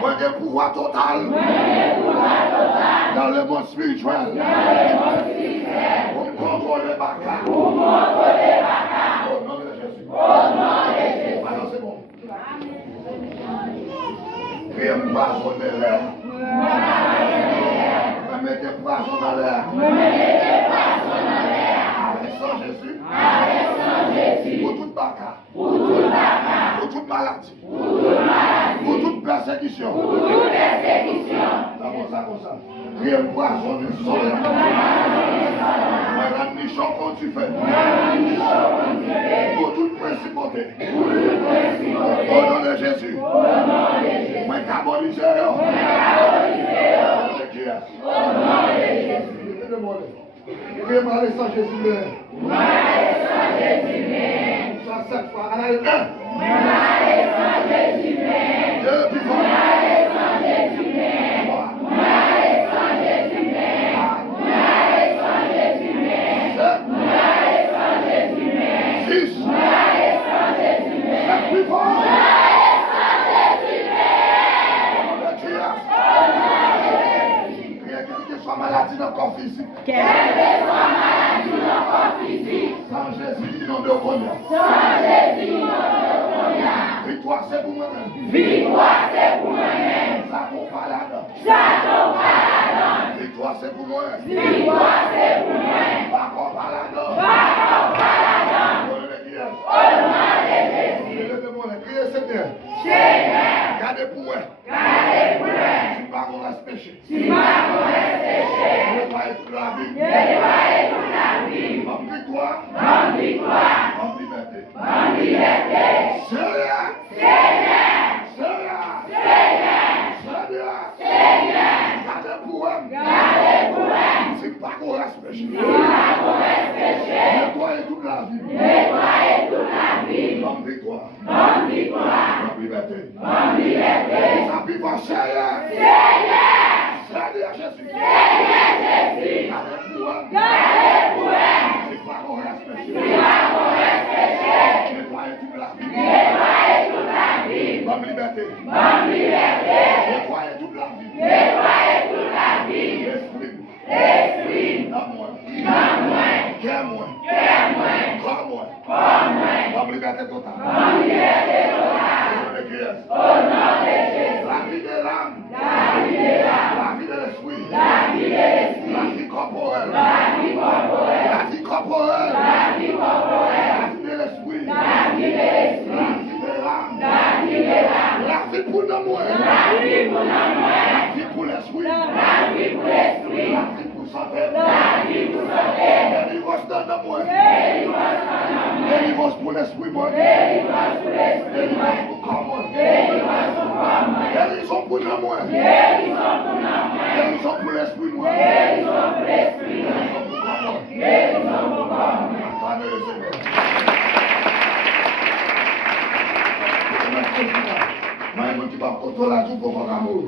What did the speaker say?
Moi, j'ai pouvoir total dans le monde spirituel. Pour contrôler ma carte. Au nom de Jésus. Alors c'est bon. Priez poison de l'air. Me mettez poison dans l'air. Avec sang Jésus. Pour toute baka. Pour toute maladie. Pour toute persécution. Comme ça. Priez poison du soleil. Moi, la mission qu'on tu fais. Pour toute principauté. Au nom de Jésus. Moi, cabonisé. Priez par les sang Jésus. Ça, cette fois. Allez, un. Deux, puis fort. Maladie dans le corps physique. Sans Jésus, nous ne connaissons. Victoire, c'est pour moi-même. Ça qu'on parle là-dedans. Victoire, c'est pour moi. Pas qu'on parle là-dedans. Priez Seigneur. Gardez pour moi. Si pas qu'on reste péché. Ne pas être la vie. En victoire. En liberté. Seigneur. Gardez pour moi. Si pas qu'on reste péché. Nettoyez toute la vie. En victoire. En liberté. Ça vive en Seigneur. Seigneur Jésus. Gardez pour moi. Si pas qu'on reste péché. Nettoyez toute la vie. En liberté. Nettoyez toute la vie. Esprit. Amour. Guerre-moi. Crois-moi. En liberté totale. Au nom de Jésus. La vie de l'âme. La vie de l'esprit. La vie corporelle. La vie de l'esprit. La vie de l'âme. La vie pour l'amour. La vie pour l'esprit. La vie pour santé. Délivrance dans l'amour. Délivrance pour l'esprit, moi. Délivrance pour corps, moi. Guérison pour l'amour. Guérison pour l'esprit, moi. Guérison pour corps, moi. Attendez le Seigneur. Moi, je ne vais pas contrôler tout pour mon amour.